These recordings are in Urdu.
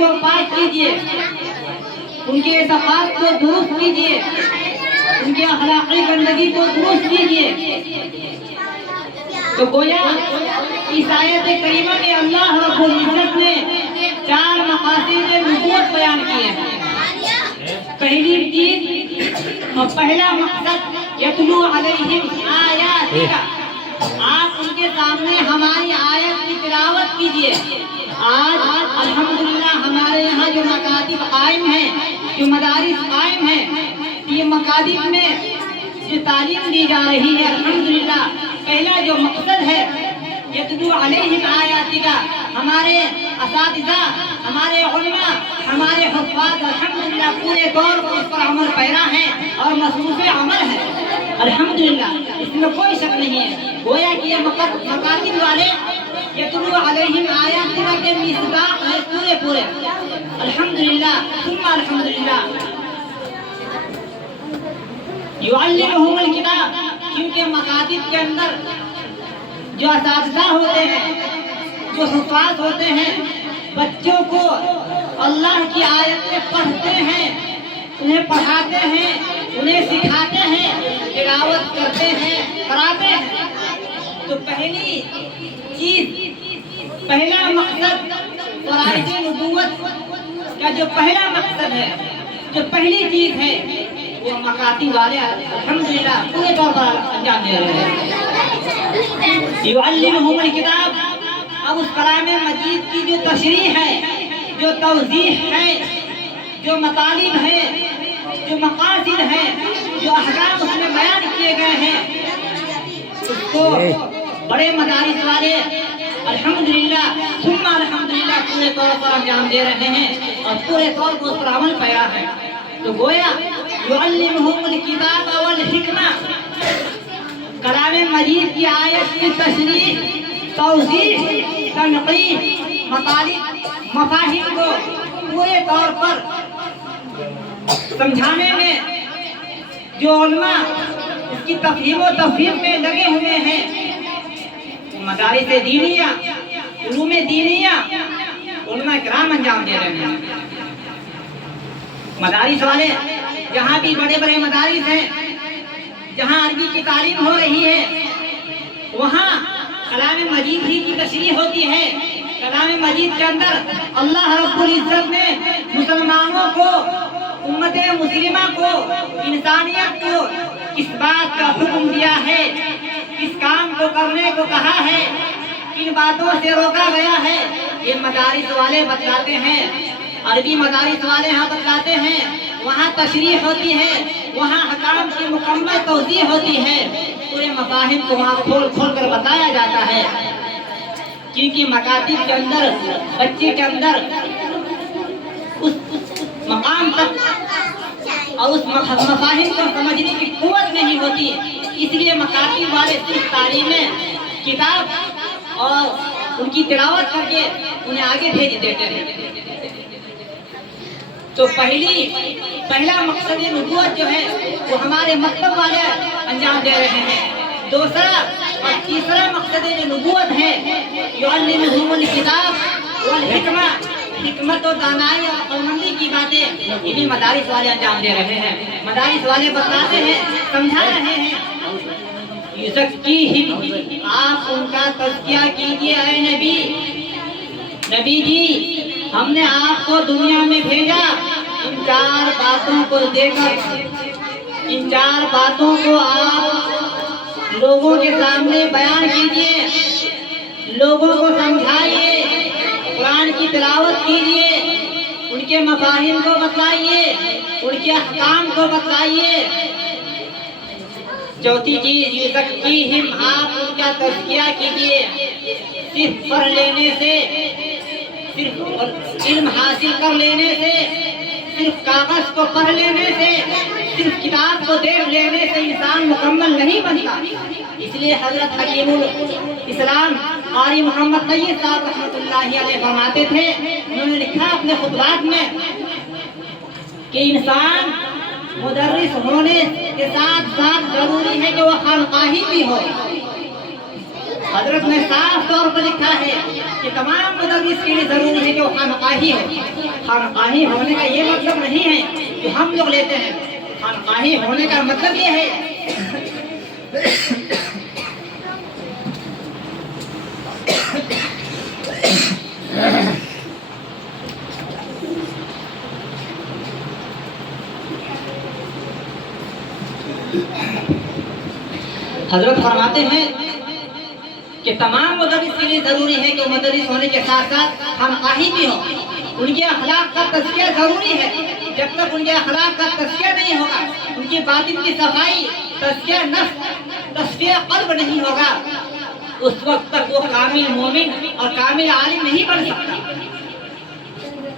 کو پاک کیجیے، ان کے اعتقاد کو درست کیجیے، ان کی اخلاقی گندگی کو درست کیجیے۔ تو گویا اس آیت کریمہ میں اللہ رب العزت نے 4 مقاصد نبوت بیان کیے ہیں۔ پہلی چیز اور پہلا مقصد یتلو علیہم آیاتک، آپ ان کے سامنے ہماری آیت کی تلاوت کیجیے۔ آج الحمدللہ ہمارے یہاں جو مکاتب قائم ہیں، جو مدارس قائم ہیں، یہ مکاتب میں جو تعلیم دی جا رہی ہے، الحمدللہ پہلا جو مقصد ہے یتلو علیہم آیاتک، ہمارے اساتذہ، ہمارے علماء، ہمارے حفاظ الحمدللہ پورے طور پر اس پر عمل پیرا ہیں اور مصروف عمل ہے، الحمدللہ اس میں کوئی شک نہیں ہے۔ گویا کہ یہ مکاتب والے یتلو علیہم آیاتک کے مصداق ہے پورے الحمدللہ ثم الحمدللہ۔ یعلمہم الکتاب، کیونکہ مکاتب کے اندر جو اساتذہ ہوتے ہیں، جو حفاظ ہوتے ہیں، بچوں کو اللہ کی آیتیں پڑھتے ہیں، انہیں پڑھاتے ہیں، انہیں سکھاتے ہیں، تلاوت کرتے ہیں، کراتے ہیں۔ تو پہلی چیز، پہلا مقصد فرائض نبوت کا جو پہلا مقصد ہے، جو پہلی چیز ہے، وہ مکاتب والے الحمدللہ پورے طور پر انجام دے رہے ہیں۔ یعلمہم الکتاب، اب اس کلام مجید کی جو تشریح ہے، جو توضیح ہے، جو مطالب ہے، جو مقاصد ہے، جو احکام اس میں بیان کیے گئے ہیں، اس کو بڑے مدارس والے الحمدللہ ثم الحمدللہ پورے طور پر انجام دے رہے ہیں اور پورے طور پر اس پر عمل پیرا ہے۔ تو گویا یعلمہم الکتاب والحکمہ، کلام مجید کی آیت کی تشریح، توضیح، تنقیح، مطالب، مفاہیم کو پورے طور پر سمجھانے میں جو علماء اس کی تفہیم و تفہیم میں لگے ہوئے ہیں، مدارس دینیہ، علوم دینیہ، علماء کرام انجام دے رہے ہیں۔ مدارس والے جہاں بھی بڑے بڑے مدارس ہیں، جہاں عربی کی تعلیم ہو رہی ہے، وہاں کلام مجید ہی کی تشریح ہوتی ہے۔ کلام مجید کے اندر اللہ رب العزت نے مسلمانوں کو، امت مسلمہ کو، انسانیت کو کس بات کا حکم دیا ہے، کس کام کو کرنے کو کہا ہے، کن باتوں سے روکا گیا ہے، یہ مدارس والے بتلاتے ہیں۔ عربی مدارس والے یہاں بتلاتے ہیں، وہاں تشریح ہوتی ہے، وہاں حکام کی مکمل توضیح ہوتی ہے، پورے مفاہیم کو وہاں کھول کھول کر بتایا جاتا ہے۔ کیونکہ مکاتب کے اندر بچے کے اندر اس مقام تک اور اس مفاہیم کو سمجھنے کی قوت نہیں ہوتی، اس لیے مکاتب والے صرف تعلیمیں، کتاب اور ان کی تلاوت کر کے انہیں آگے بھیج دیتے ہیں۔ تو پہلا مقصد نبوت جو ہے وہ ہمارے مکتب والے انجام دے رہے ہیں۔ دوسرا اور تیسرا مقصد نبوت ہے یعلمہم الکتاب والحکمہ، حکمت و دانائی اور عقلمندی کی باتیں یہ بھی مدارس والے انجام دے رہے ہیں۔ مدارس والے بتاتے ہیں، سمجھا رہے ہیں۔ یزکیہم، آپ ان کا تزکیہ کیجیے اے نبی جی، ہم نے آپ کو دنیا میں بھیجا ان 4 باتوں کو دے کر، ان 4 باتوں کو آپ لوگوں کے سامنے بیان کیجیے، لوگوں کو سمجھائیے، قرآن کی تلاوت کیجیے، ان کے مفاہیم کو بتلائیے، ان کے احکام کو بتلائیے۔ چوتھی چیز یزکیہم، آپ ان کا تزکیہ کیجیے۔ صرف پڑھ لینے سے، صرف علم حاصل کر لینے سے، صرف کاغذ کو پڑھ لینے سے، صرف کتاب کو دیکھ لینے سے انسان مکمل نہیں بنتا۔ اس لیے حضرت حکیم الاسلام قاری محمد طیب صاحب رحمۃ اللہ علیہ فرماتے تھے، انہوں نے لکھا اپنے خطبات میں کہ انسان مدرس ہونے کے ساتھ ساتھ ضروری ہے کہ وہ خانقاہی بھی ہو۔ حضرت نے صاف طور پر لکھا ہے کہ تمام مدرس کے لیے ضروری ہے کہ وہ خانقاہی ہو۔ خانقاہی ہونے کا یہ مطلب نہیں ہے جو ہم لوگ لیتے ہیں. خانقاہی ہونے کا مطلب یہ ہے حضرت فرماتے ہیں کہ تمام مدرس کے لیے ضروری ہے کہ مدرس ہونے کے ساتھ ساتھ خانقاہی بھی ہو. ان کے اخلاق کا تزکیہ ضروری ہے. جب تک ان کے اخلاق کا تزکیہ نہیں ہوگا, ان کی باطن کی صفائی, تزکیہ نفس, تزکیہ قلب نہیں ہوگا, اس وقت تک وہ کامل مومن اور کامل عالم نہیں بن سکتا.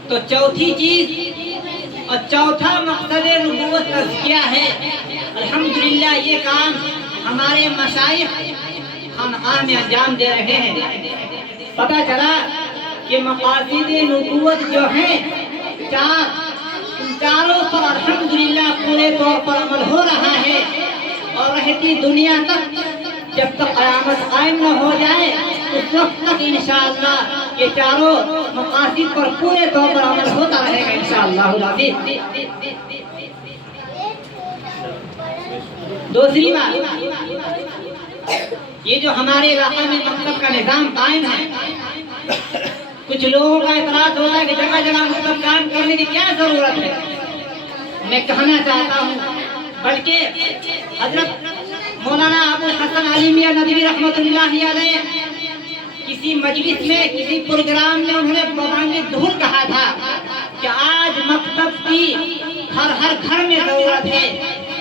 تو چوتھی چیز اور چوتھا مقصد نبوت تزکیہ ہے. الحمدللہ یہ کام ہمارے مشائخ خانقاہ میں انجام دے رہے ہیں. پتہ چلا کہ مقاصد نبوت جو ہیں چاروں پر الحمدللہ پورے طور پر عمل ہو رہا ہے, اور رہتی دنیا تک جب تک قیامت قائم نہ ہو جائے اس وقت تک انشاءاللہ یہ چاروں مقاصد پر پورے طور پر عمل ہوتا رہے گا انشاءاللہ العزیز. دوسری بات, یہ جو ہمارے علاقے میں مکتب کا نظام قائم ہے, کچھ لوگوں کا اعتراض ہوتا ہے کہ جگہ جگہ مکتب قائم کرنے کی کیا ضرورت ہے. میں کہنا چاہتا ہوں بلکہ حضرت مولانا ابو الحسن علی میاں ندوی رحمۃ اللہ علیہ کسی مجلس میں کسی پروگرام میں انہوں نے پابند ظہور کہا تھا کہ آج مکتب کی ہر گھر میں ضرورت ہے.